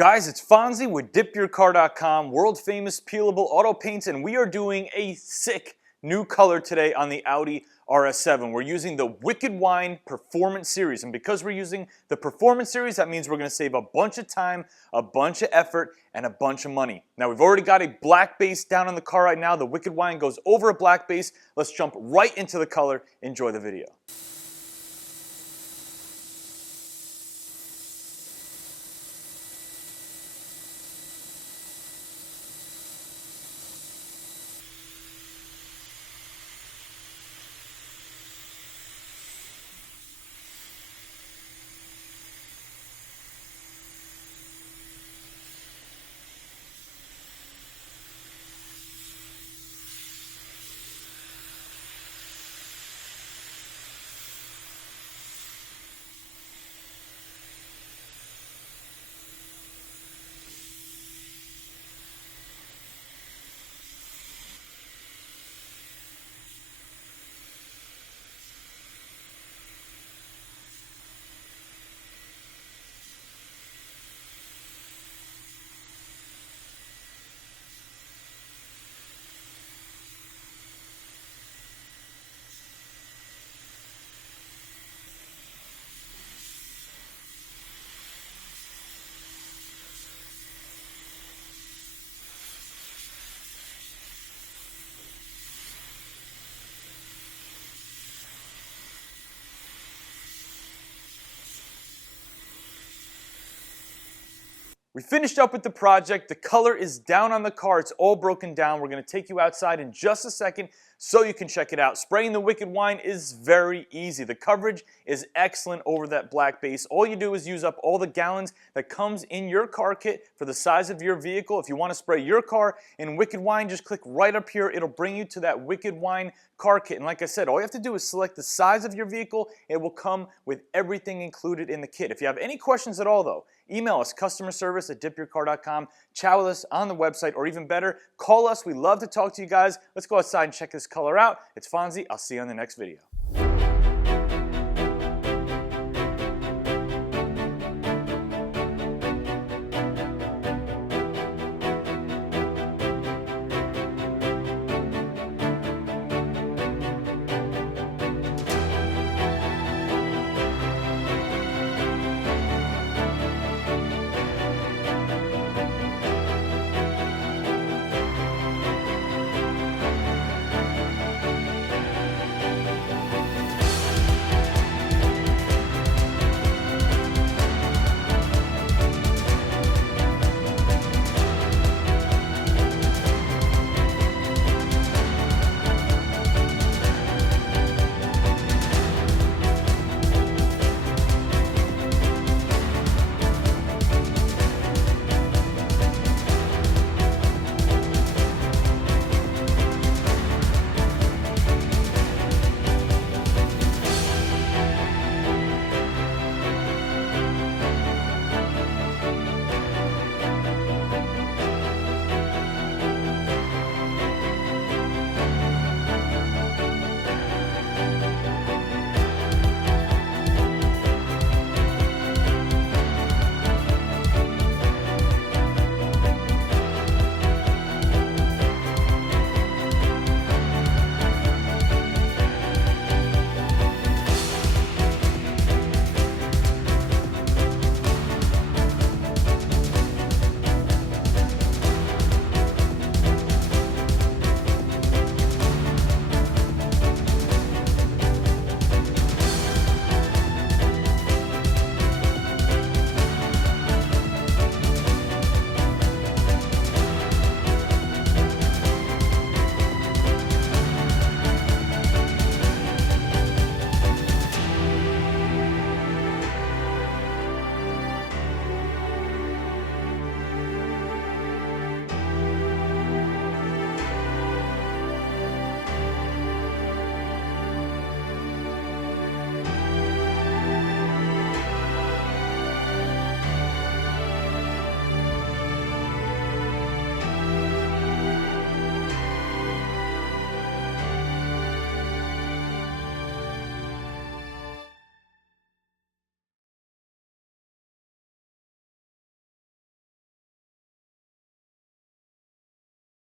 Guys, it's Fonzie with DipYourCar.com, world famous peelable auto paints, and we are doing a sick new color today on the Audi RS7. We're using the Wicked Wine Performance Series, and because we're using the Performance Series, that means we're going to save a bunch of time, a bunch of effort, and a bunch of money. Now, we've already got a black base down on the car right now. The Wicked Wine goes over a black base. Let's jump right into the color. Enjoy the video. We finished up with the project. The color is down on the car. It's all broken down. We're going to take you outside in just a second so you can check it out. Spraying the Wicked Wine is very easy. The coverage is excellent over that black base. All you do is use up all the gallons that comes in your car kit for the size of your vehicle. If you want to spray your car in Wicked Wine, just click right up here. It'll bring you to that Wicked Wine car kit. And like I said, all you have to do is select the size of your vehicle. It will come with everything included in the kit. If you have any questions at all, though, email us, CustomerService@DipYourCar.com. Chat with us on the website, or even better, call us. We love to talk to you guys. Let's go outside and check this color out. It's Fonzie. I'll see you on the next video.